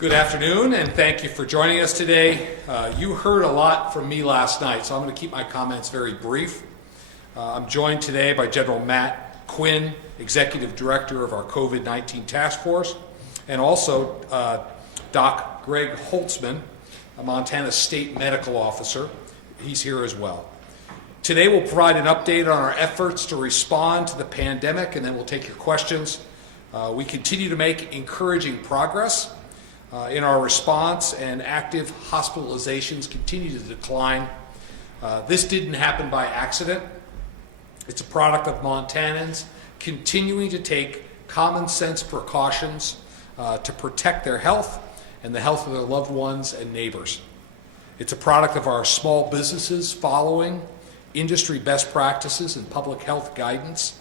Good afternoon, and thank you for joining us today. You heard a lot from me last night, so I'm going to keep my comments very brief. I'm joined today by General Matt Quinn, Executive Director of our COVID-19 Task Force, and also Doc Greg Holtzman, a Montana State Medical Officer. He's here as well. Today we'll provide an update on our efforts to respond to the pandemic, and then we'll take your questions. We continue to make encouraging progress in our response, and active hospitalizations continue to decline. This didn't happen by accident. It's a product of Montanans continuing to take common sense precautions to protect their health and the health of their loved ones and neighbors. It's a product of our small businesses following industry best practices and public health guidance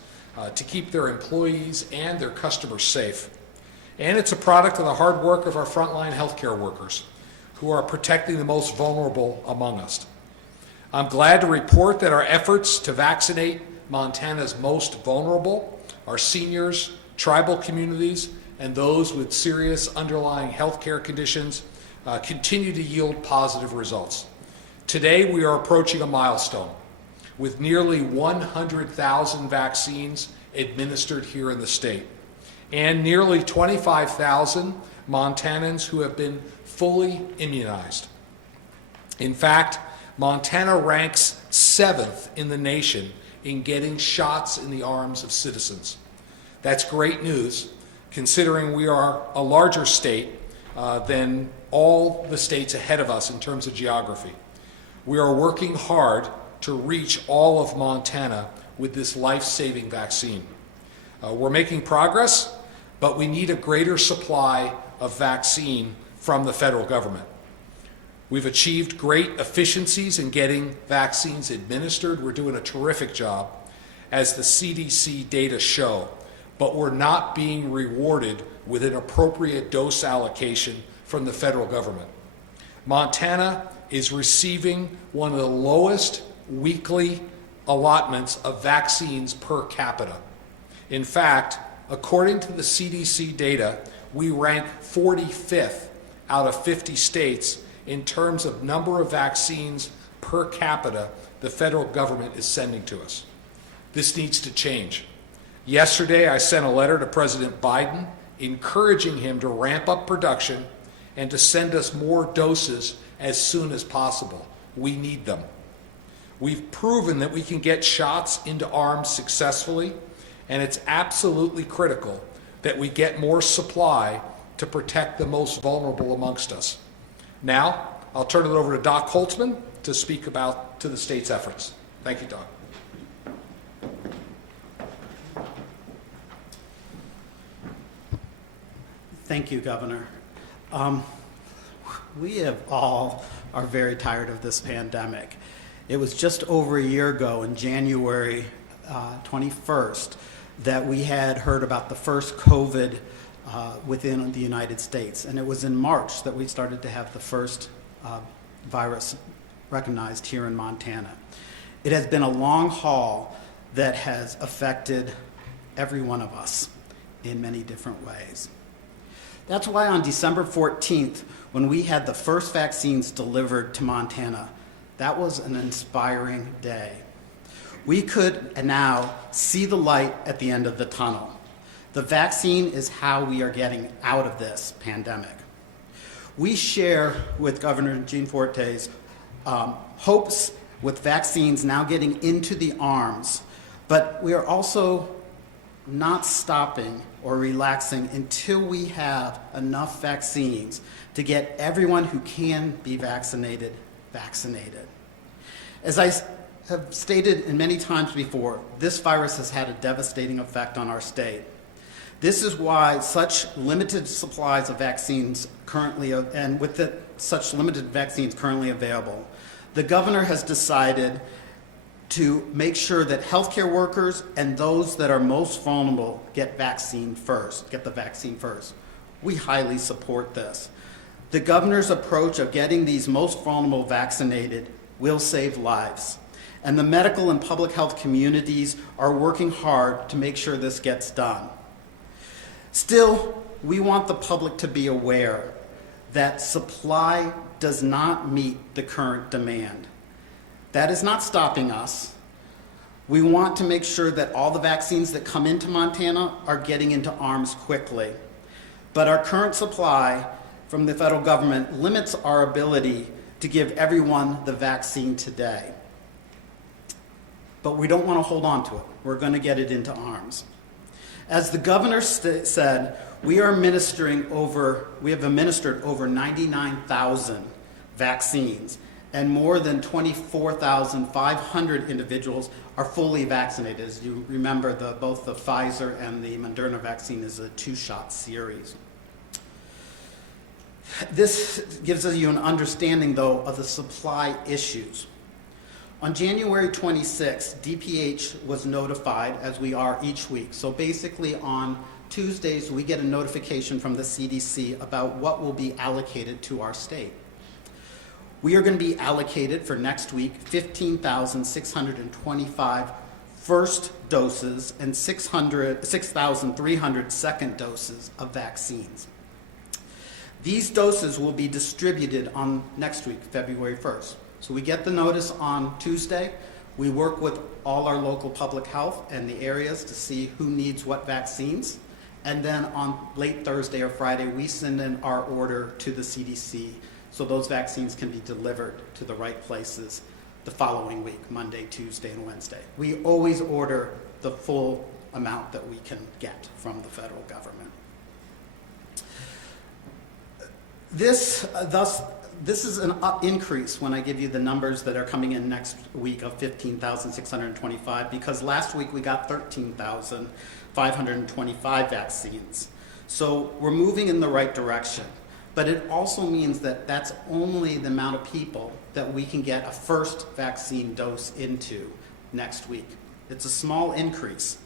to keep their employees and their customers safe. And it's a product of the hard work of our frontline healthcare workers who are protecting the most vulnerable among us. I'm glad to report that our efforts to vaccinate Montana's most vulnerable, our seniors, tribal communities, and those with serious underlying healthcare conditions, continue to yield positive results. Today we are approaching a milestone with nearly 100,000 vaccines administered here in the state, and nearly 25,000 Montanans who have been fully immunized. In fact, Montana ranks 7th in the nation in getting shots in the arms of citizens. That's great news, considering we are a larger state than all the states ahead of us in terms of geography. We are working hard to reach all of Montana with this life-saving vaccine. We're making progress, but we need a greater supply of vaccine from the federal government. We've achieved great efficiencies in getting vaccines administered. We're doing a terrific job, as the CDC data show, but we're not being rewarded with an appropriate dose allocation from the federal government. Montana is receiving one of the lowest weekly allotments of vaccines per capita. In fact, according to the CDC data, we rank 45th out of 50 states in terms of number of vaccines per capita the federal government is sending to us. This needs to change. Yesterday, I sent a letter to President Biden encouraging him to ramp up production and to send us more doses as soon as possible. We need them. We've proven that we can get shots into arms successfully, and it's absolutely critical that we get more supply to protect the most vulnerable amongst us. Now, I'll turn it over to Doc Holtzman to speak to the state's efforts. Thank you, Doc. Thank you, Governor. We all are very tired of this pandemic. It was just over a year ago, in January 21st, that we had heard about the first COVID within the United States. And it was in March that we started to have the first virus recognized here in Montana. It has been a long haul that has affected every one of us in many different ways. That's why on December 14th, when we had the first vaccines delivered to Montana, that was an inspiring day. We could now see the light at the end of the tunnel. The vaccine is how we are getting out of this pandemic. We share with Governor GIanforte's hopes with vaccines now getting into the arms, but we are also not stopping or relaxing until we have enough vaccines to get everyone who can be vaccinated. As I have stated in many times before, this virus has had a devastating effect on our state. This is why such limited supplies of vaccines such limited vaccines currently available, the governor has decided to make sure that healthcare workers and those that are most vulnerable get the vaccine first. We highly support this. The governor's approach of getting these most vulnerable vaccinated will save lives. And the medical and public health communities are working hard to make sure this gets done. Still, we want the public to be aware that supply does not meet the current demand. That is not stopping us. We want to make sure that all the vaccines that come into Montana are getting into arms quickly. But our current supply from the federal government limits our ability to give everyone the vaccine today. But we don't want to hold on to it. We're going to get it into arms. As the governor said, we have administered over 99,000 vaccines, and more than 24,500 individuals are fully vaccinated. As you remember, both the Pfizer and the Moderna vaccine is a 2-shot series. This gives you an understanding, though, of the supply issues. On January 26, DPH was notified, as we are each week. So basically on Tuesdays, we get a notification from the CDC about what will be allocated to our state. We are going to be allocated for next week 15,625 first doses and 6,300 second doses of vaccines. These doses will be distributed on next week, February 1st. So we get the notice on Tuesday. We work with all our local public health and the areas to see who needs what vaccines. And then on late Thursday or Friday, we send in our order to the CDC so those vaccines can be delivered to the right places the following week, Monday, Tuesday, and Wednesday. We always order the full amount that we can get from the federal government. This is an increase when I give you the numbers that are coming in next week of 15,625, because last week we got 13,525 vaccines. So we're moving in the right direction. But it also means that that's only the amount of people that we can get a first vaccine dose into next week. It's a small increase.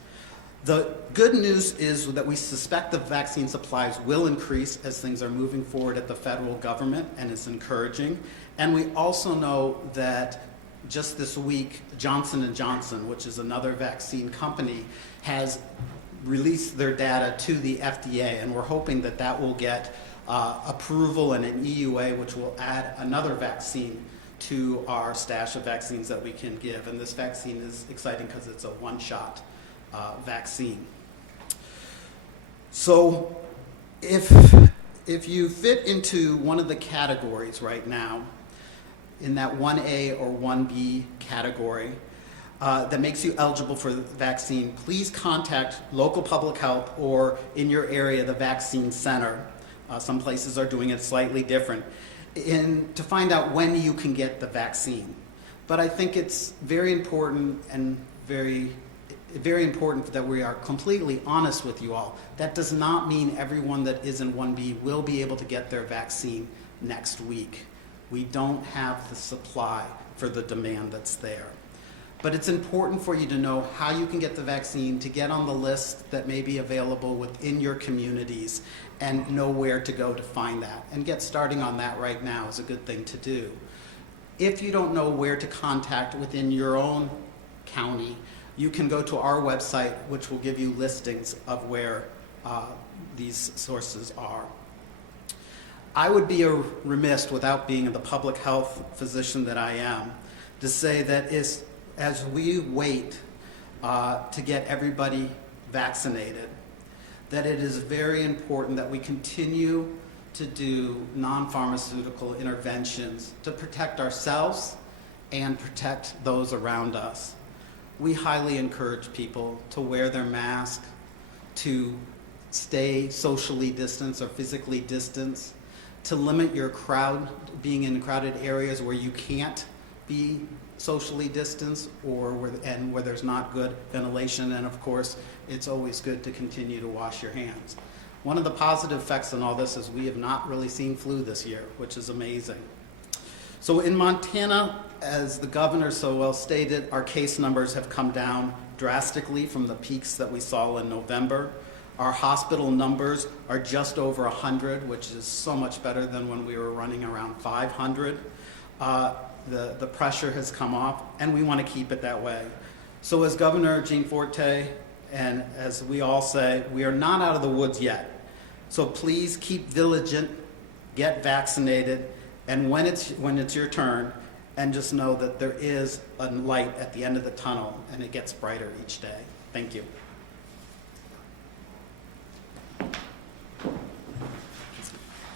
The good news is that we suspect the vaccine supplies will increase as things are moving forward at the federal government, and it's encouraging. And we also know that just this week, Johnson & Johnson, which is another vaccine company, has released their data to the FDA, and we're hoping that that will get approval and an EUA, which will add another vaccine to our stash of vaccines that we can give. And this vaccine is exciting because it's a one-shot vaccine. So if you fit into one of the categories right now, in that 1A or 1B category, that makes you eligible for the vaccine, please contact local public health or in your area, the vaccine center. Some places are doing it slightly different, to find out when you can get the vaccine. But I think it's very important and very important that we are completely honest with you all. That does not mean everyone that is in 1B will be able to get their vaccine next week. We don't have the supply for the demand that's there. But it's important for you to know how you can get the vaccine, to get on the list that may be available within your communities, and know where to go to find that. And get starting on that right now is a good thing to do. If you don't know where to contact within your own county, you can go to our website, which will give you listings of where these sources are. I would be remiss, without being the public health physician that I am, to say that as we wait to get everybody vaccinated, that it is very important that we continue to do non-pharmaceutical interventions to protect ourselves and protect those around us. We highly encourage people to wear their mask, to stay socially distanced or physically distanced, to limit your being in crowded areas where you can't be socially distanced or where there's not good ventilation. And of course, it's always good to continue to wash your hands. One of the positive effects on all this is we have not really seen flu this year, which is amazing. So in Montana, as the governor so well stated, our case numbers have come down drastically from the peaks that we saw in November. Our hospital numbers are just over 100, which is so much better than when we were running around 500. The pressure has come off, and we want to keep it that way. So as Governor GIanforte, and as we all say, we are not out of the woods yet. So please keep vigilant, get vaccinated, and when it's your turn, and just know that there is a light at the end of the tunnel, and it gets brighter each day. Thank you.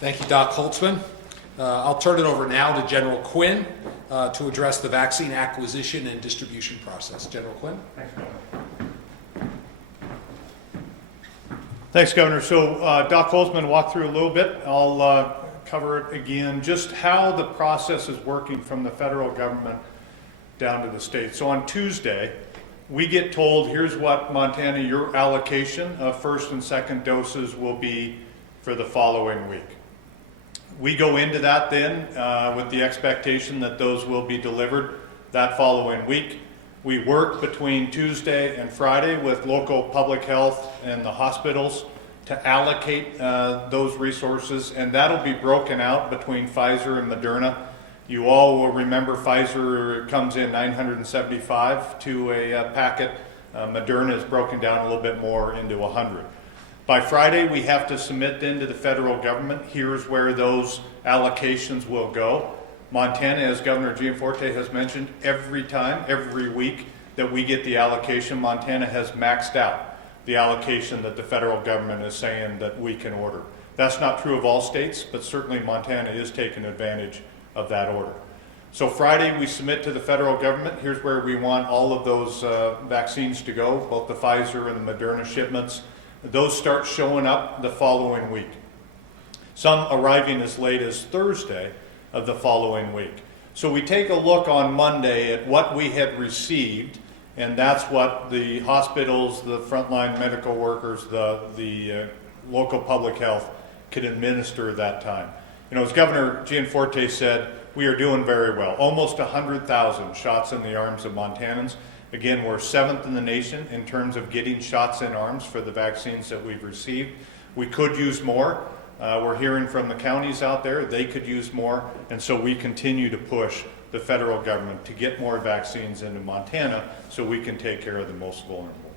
Thank you, Doc Holtzman. I'll turn it over now to General Quinn to address the vaccine acquisition and distribution process. General Quinn. Thanks, Governor. Thanks, Governor. So Doc Holtzman walked through a little bit. I'll cover it again, just how the process is working from the federal government down to the state. So on Tuesday, we get told, here's what, Montana, your allocation of first and second doses will be for the following week. We go into that then with the expectation that those will be delivered that following week. We work between Tuesday and Friday with local public health and the hospitals to allocate those resources, and that'll be broken out between Pfizer and Moderna. You all will remember Pfizer comes in 975 to a packet. Moderna is broken down a little bit more into 100. By Friday, we have to submit then to the federal government. Here's where those allocations will go. Montana, as Governor GIanforte has mentioned, every week that we get the allocation, Montana has maxed out the allocation that the federal government is saying that we can order. That's not true of all states, but certainly Montana is taking advantage of that order. So Friday, we submit to the federal government. Here's where we want all of those vaccines to go, both the Pfizer and the Moderna shipments. Those start showing up the following week. Some arriving as late as Thursday of the following week. So we take a look on Monday at what we had received, and that's what the hospitals, the frontline medical workers, the local public health could administer at that time. You know, as Governor GIanforte said, we are doing very well. Almost 100,000 shots in the arms of Montanans. Again, we're 7th in the nation in terms of getting shots in arms for the vaccines that we've received. We could use more. We're hearing from the counties out there, they could use more, and so we continue to push the federal government to get more vaccines into Montana so we can take care of the most vulnerable.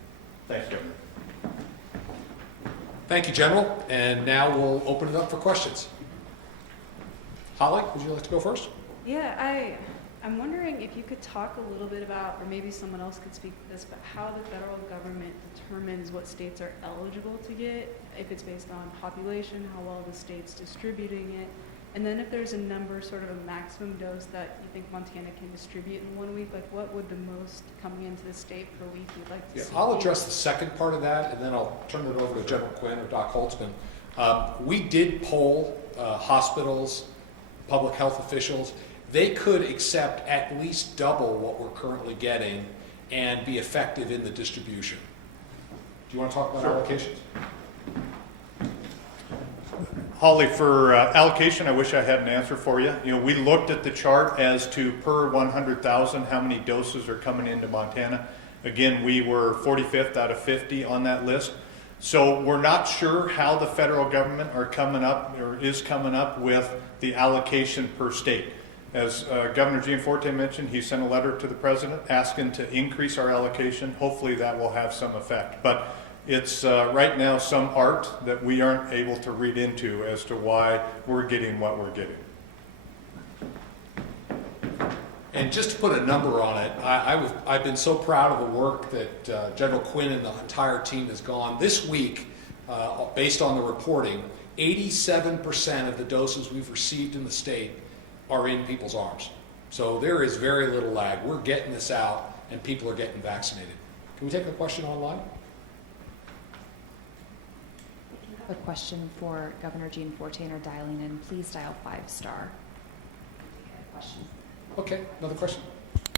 Thanks, Governor. Thank you, General. And now we'll open it up for questions. Holly, would you like to go first? Yeah, I'm wondering if you could talk a little bit about, or maybe someone else could speak to this, but how the federal government determines what states are eligible to get, if it's based on population, how well the state's distributing it, and then if there's a number, sort of a maximum dose that you think Montana can distribute in 1 week, like what would the most coming into the state per week you'd like to see? I'll address the second part of that, and then I'll turn it over to General Quinn or Doc Holtzman. We did poll hospitals, public health officials. They could accept at least double what we're currently getting and be effective in the distribution. Do you want to talk about allocations? Holly, for allocation, I wish I had an answer for you. You know, we looked at the chart as to per 100,000 how many doses are coming into Montana. Again, we were 45th out of 50 on that list. So we're not sure how the federal government is coming up with the allocation per state. As Governor GIanforte mentioned, he sent a letter to the president asking to increase our allocation. Hopefully that will have some effect. But it's right now some art that we aren't able to read into as to why we're getting what we're getting. And just to put a number on it, I've been so proud of the work that General Quinn and the entire team has gone. This week, based on the reporting, 87% of the doses we've received in the state are in people's arms. So there is very little lag. We're getting this out and people are getting vaccinated. Can we take a question online? If you have a question for Governor GIanforte and are dialing in, please dial 5-star. Question. Okay, another question.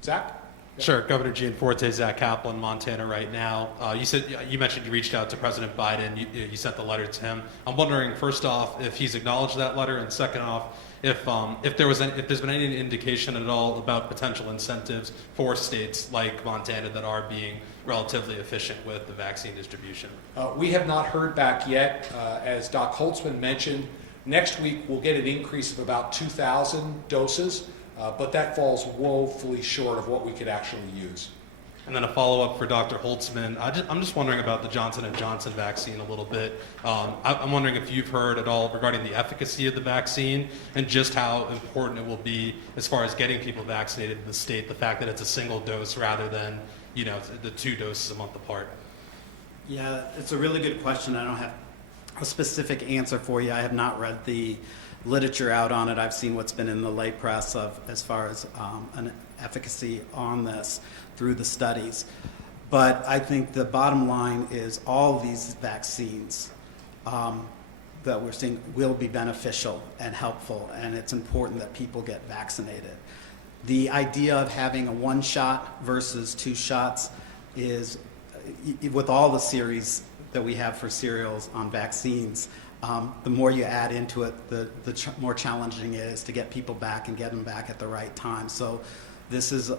Zach? Sure, Governor GIanforte, Zach Kaplan, Montana right now. You mentioned you reached out to President Biden, you sent the letter to him. I'm wondering, first off, if he's acknowledged that letter, and second off, if there's been any indication at all about potential incentives for states like Montana that are being relatively efficient with the vaccine distribution. We have not heard back yet. As Doc Holtzman mentioned, next week we'll get an increase of about 2,000 doses, but that falls woefully short of what we could actually use. And then a follow-up for Dr. Holtzman. I'm just wondering about the Johnson & Johnson vaccine a little bit. I'm wondering if you've heard at all regarding the efficacy of the vaccine and just how important it will be as far as getting people vaccinated in the state, the fact that it's a single dose rather than, the 2 doses a month apart. Yeah, it's a really good question. I don't have a specific answer for you. I have not read the literature out on it. I've seen what's been in the lay press as far as an efficacy on this through the studies. But I think the bottom line is all these vaccines that we're seeing will be beneficial and helpful, and it's important that people get vaccinated. The idea of having a 1 shot versus 2 shots is, with all the series that we have for serials on vaccines, the more you add into it, the more challenging it is to get people back and get them back at the right time. So this is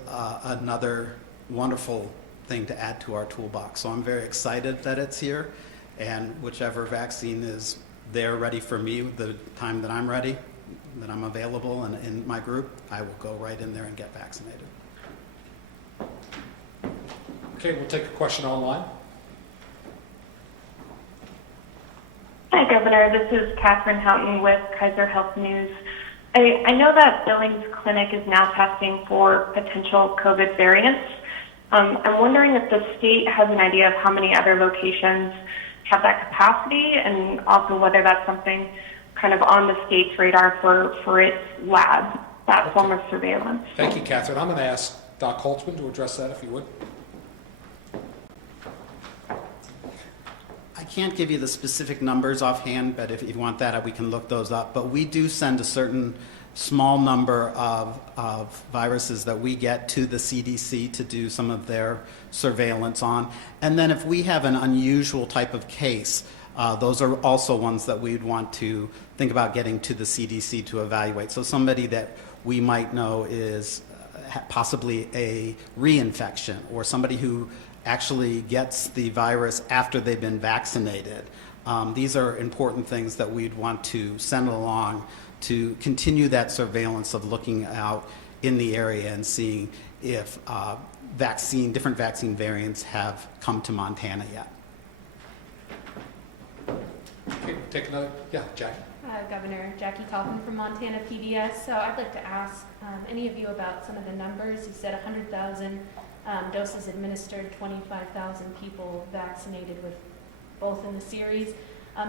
another wonderful thing to add to our toolbox. So I'm very excited that it's here, and whichever vaccine is there ready for me, the time that I'm ready, that I'm available and in my group, I will go right in there and get vaccinated. Okay, we'll take a question online. Hi, Governor. This is Catherine Houghton with Kaiser Health News. I know that Billings Clinic is now testing for potential COVID variants. I'm wondering if the state has an idea of how many other locations have that capacity, and also whether that's something kind of on the state's radar for its lab, that form of surveillance. Thank you, Catherine. I'm going to ask Doc Holtzman to address that, if you would. I can't give you the specific numbers offhand, but if you want that, we can look those up. But we do send a certain small number of viruses that we get to the CDC to do some of their surveillance on. And then if we have an unusual type of case, those are also ones that we'd want to think about getting to the CDC to evaluate. So somebody that we might know is possibly a reinfection, or somebody who actually gets the virus after they've been vaccinated. These are important things that we'd want to send along to continue that surveillance of looking out in the area and seeing if different vaccine variants have come to Montana yet. Okay, take another. Yeah, Jackie. Governor Jackie Kaufman from Montana PBS. So I'd like to ask any of you about some of the numbers. You said 100,000 doses administered, 25,000 people vaccinated with both in the series.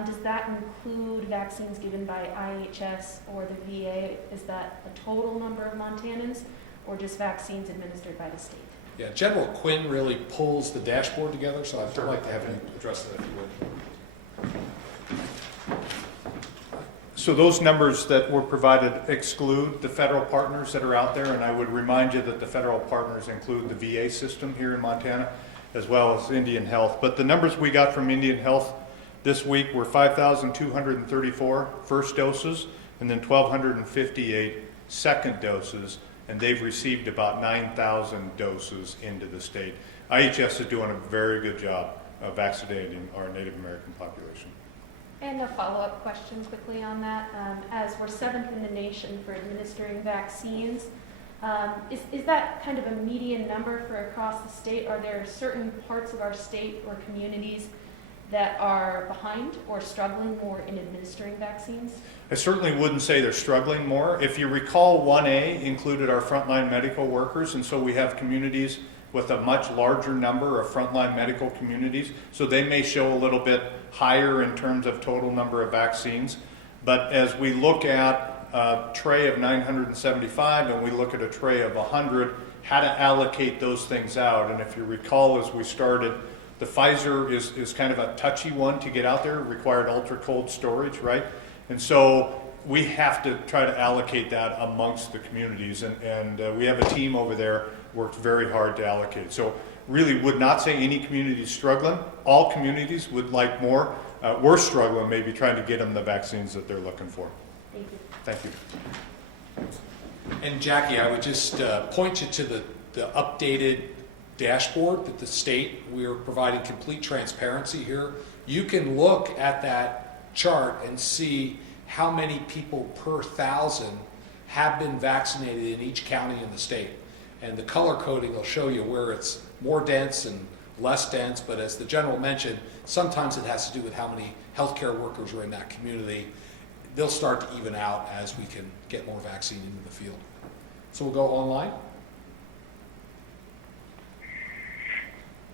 Does that include vaccines given by IHS or the VA? Is that a total number of Montanans, or just vaccines administered by the state? Yeah, General Quinn really pulls the dashboard together, so I'd like to have him address that, if you would. So those numbers that were provided exclude the federal partners that are out there, and I would remind you that the federal partners include the VA system here in Montana, as well as Indian Health. But the numbers we got from Indian Health this week were 5,234 first doses, and then 1,258 second doses, and they've received about 9,000 doses into the state. IHS is doing a very good job of vaccinating our Native American population. And a follow-up question quickly on that. As we're 7th in the nation for administering vaccines, is that kind of a median number for across the state? Are there certain parts of our state or communities that are behind or struggling more in administering vaccines? I certainly wouldn't say they're struggling more. If you recall, 1A included our frontline medical workers, and so we have communities with a much larger number of frontline medical communities, so they may show a little bit higher in terms of total number of vaccines. But as we look at a tray of 975 and we look at a tray of 100, how to allocate those things out. And if you recall, as we started, the Pfizer is kind of a touchy one to get out there. It required ultra cold storage, right? And so we have to try to allocate that amongst the communities, and we have a team over there worked very hard to allocate. So really would not say any community is struggling. All communities would like more. We're struggling maybe trying to get them the vaccines that they're looking for. Thank you. Thank you. And Jackie, I would just point you to the updated dashboard that the state, we are providing complete transparency here. You can look at that chart and see how many people per 1,000 have been vaccinated in each county in the state. And the color coding will show you where it's more dense and less dense, but as the general mentioned, sometimes it has to do with how many healthcare workers are in that community. They'll start to even out as we can get more vaccine into the field. So we'll go online.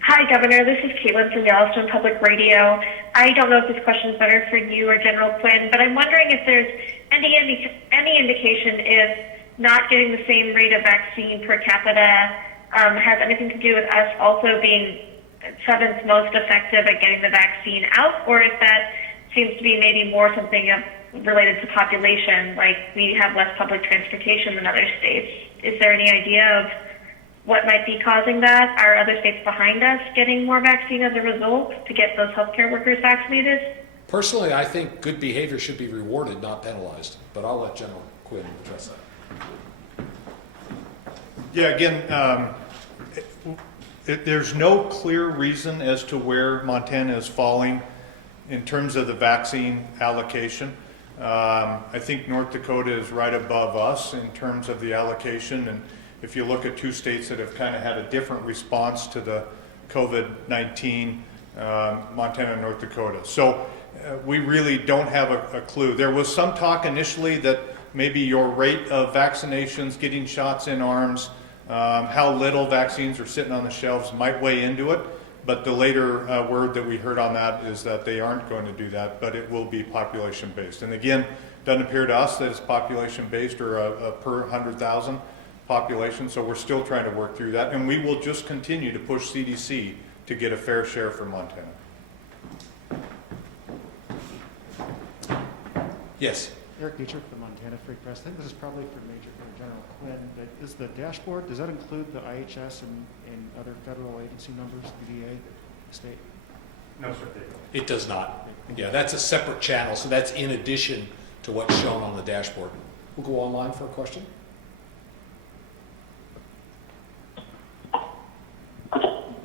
Hi, Governor. This is Caitlin from Yellowstone Public Radio. I don't know if this question is better for you or General Quinn, but I'm wondering if there's any indication if not getting the same rate of vaccine per capita has anything to do with us also being seventh most effective at getting the vaccine out, or if that seems to be maybe more something related to population, like we have less public transportation than other states. Is there any idea of what might be causing that? Are other states behind us getting more vaccine as a result to get those healthcare workers vaccinated? Personally, I think good behavior should be rewarded, not penalized, but I'll let General Quinn address that. Yeah, again, there's no clear reason as to where Montana is falling in terms of the vaccine allocation. I think North Dakota is right above us in terms of the allocation, and if you look at two states that have kind of had a different response to the COVID-19, Montana and North Dakota. So we really don't have a clue. There was some talk initially that maybe your rate of vaccinations, getting shots in arms, how little vaccines are sitting on the shelves might weigh into it. But the later word that we heard on that is that they aren't going to do that, but it will be population-based. And again, it doesn't appear to us that it's population-based or a per 100,000 population, so we're still trying to work through that. And we will just continue to push CDC to get a fair share for Montana. Yes. Eric Dietrich, the Montana Free Press. I think this is probably for General Quinn, but is the dashboard, does that include the IHS and other federal agency numbers, VA, state? No, sir. It does not. Yeah, that's a separate channel, so that's in addition to what's shown on the dashboard. We'll go online for a question.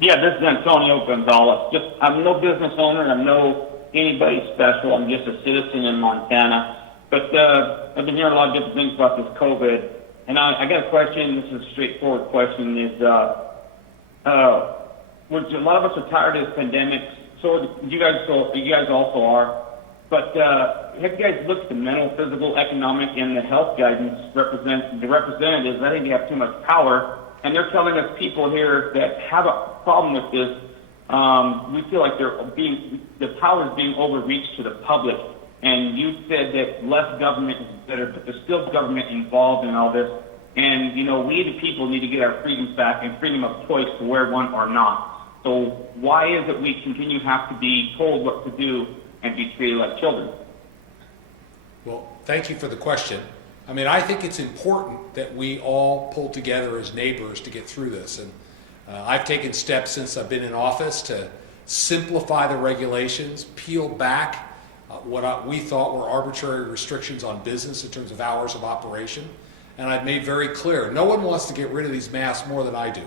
Yeah, this is Antonio Gonzalez. I'm no business owner. I'm no anybody special. I'm just a citizen in Montana. But I've been hearing a lot of different things about this COVID. And I got a question. This is a straightforward question. Is a lot of us are tired of this pandemic. So you guys also are. But have you guys looked at the mental, physical, economic, and the health guidance the representatives? I think they have too much power. And they're telling us people here that have a problem with this, we feel like the power is being overreached to the public. And you said that less government is better, but there's still government involved in all this. And, we the people need to get our freedoms back and freedom of choice to wear one or not. So why is it we continue to have to be told what to do and be treated like children? Well, thank you for the question. I mean, I think it's important that we all pull together as neighbors to get through this. And I've taken steps since I've been in office to simplify the regulations, peel back what we thought were arbitrary restrictions on business in terms of hours of operation. And I've made very clear, no one wants to get rid of these masks more than I do.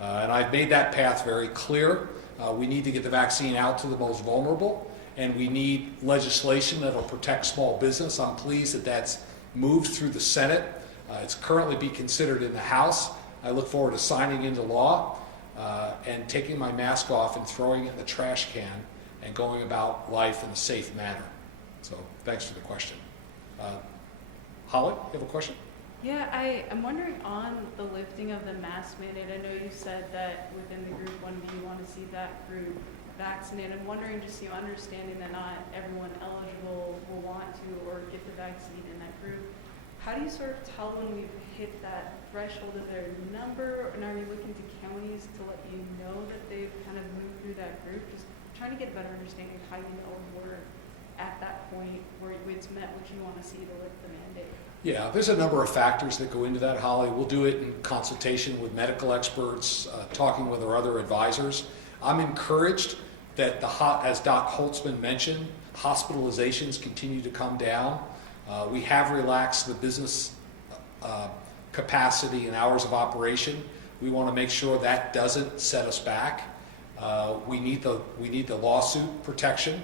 And I've made that path very clear. We need to get the vaccine out to the most vulnerable, and we need legislation that will protect small business. I'm pleased that that's moved through the Senate. It's currently being considered in the House. I look forward to signing into law and taking my mask off and throwing it in the trash can and going about life in a safe manner. So thanks for the question. Holly, you have a question? Yeah, I'm wondering on the lifting of the mask mandate. I know you said that within the group 1B you want to see that group vaccinated. I'm wondering, just understanding that not everyone eligible will want to or get the vaccine in that group. How do you sort of tell when we've hit that threshold? Is there a number, and are you looking to counties to let you know that they've kind of moved through that group? Just trying to get a better understanding of how you know we're at that point where it's met what you want to see to lift the mandate. Yeah, there's a number of factors that go into that, Holly. We'll do it in consultation with medical experts, talking with our other advisors. I'm encouraged that, as Doc Holtzman mentioned, hospitalizations continue to come down. We have relaxed the business capacity and hours of operation. We want to make sure that doesn't set us back. We need the lawsuit protection.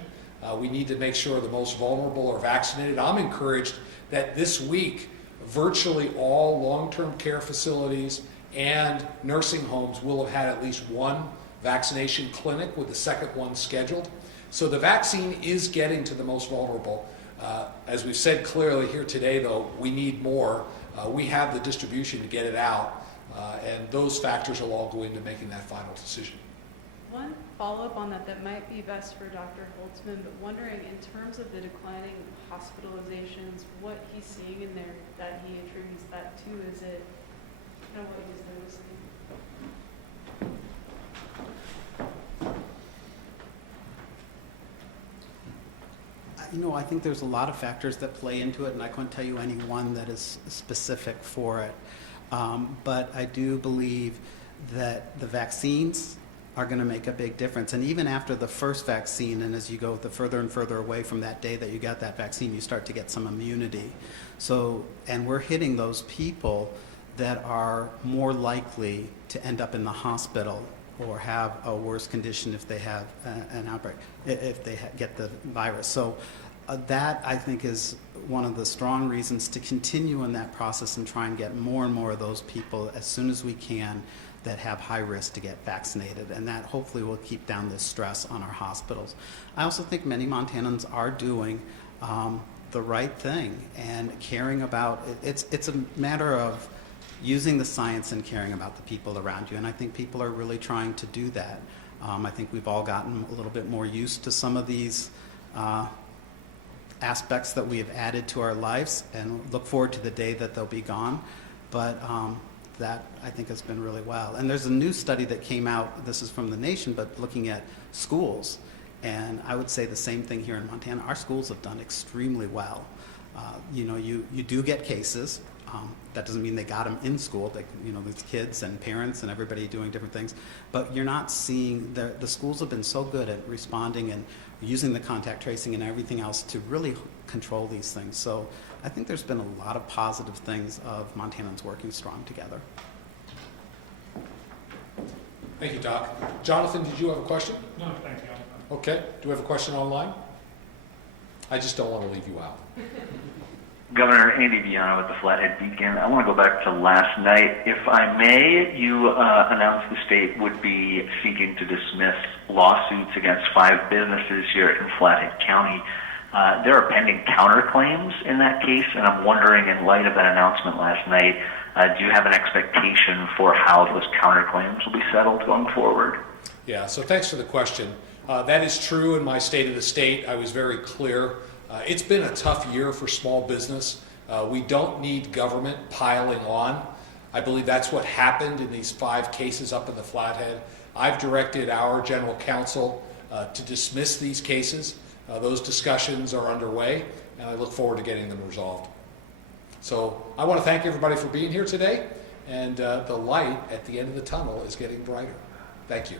We need to make sure the most vulnerable are vaccinated. I'm encouraged that this week, virtually all long-term care facilities and nursing homes will have had at least one vaccination clinic, with the second one scheduled. So the vaccine is getting to the most vulnerable. As we've said clearly here today, though, we need more. We have the distribution to get it out, and those factors will all go into making that final decision. One follow-up on that might be best for Dr. Holtzman, but wondering in terms of the declining hospitalizations, what he's seeing in there that he attributes that to. Is it kind of what he's noticing? I think there's a lot of factors that play into it, and I couldn't tell you any one that is specific for it. But I do believe that the vaccines are going to make a big difference. And even after the first vaccine, and as you go further and further away from that day that you got that vaccine, you start to get some immunity. So, and we're hitting those people that are more likely to end up in the hospital or have a worse condition if they have an outbreak, if they get the virus. So that, I think, is one of the strong reasons to continue in that process and try and get more and more of those people as soon as we can that have high risk to get vaccinated, and that hopefully will keep down this stress on our hospitals. I also think many Montanans are doing the right thing and caring about it. It's a matter of using the science and caring about the people around you, and I think people are really trying to do that. I think we've all gotten a little bit more used to some of these aspects that we have added to our lives, and look forward to the day that they'll be gone. But that, I think, has been really well. And there's a new study that came out, this is from the nation, but looking at schools. And I would say the same thing here in Montana. Our schools have done extremely well. You do get cases. That doesn't mean they got them in school. There's kids and parents and everybody doing different things. But you're not seeing, the schools have been so good at responding and using the contact tracing and everything else to really control these things. So I think there's been a lot of positive things of Montanans working strong together. Thank you, Doc. Jonathan, did you have a question? No, thank you. Okay. Do we have a question online? I just don't want to leave you out. Governor Andy Viana with the Flathead Beacon. I want to go back to last night. If I may, you announced the state would be seeking to dismiss lawsuits against 5 businesses here in Flathead County. There are pending counterclaims in that case, and I'm wondering, in light of that announcement last night, do you have an expectation for how those counterclaims will be settled going forward? Yeah, so thanks for the question. That is true in my State of the State. I was very clear. It's been a tough year for small business. We don't need government piling on. I believe that's what happened in these 5 cases up in the Flathead. I've directed our general counsel to dismiss these cases. Those discussions are underway, and I look forward to getting them resolved. So I want to thank everybody for being here today, and the light at the end of the tunnel is getting brighter. Thank you.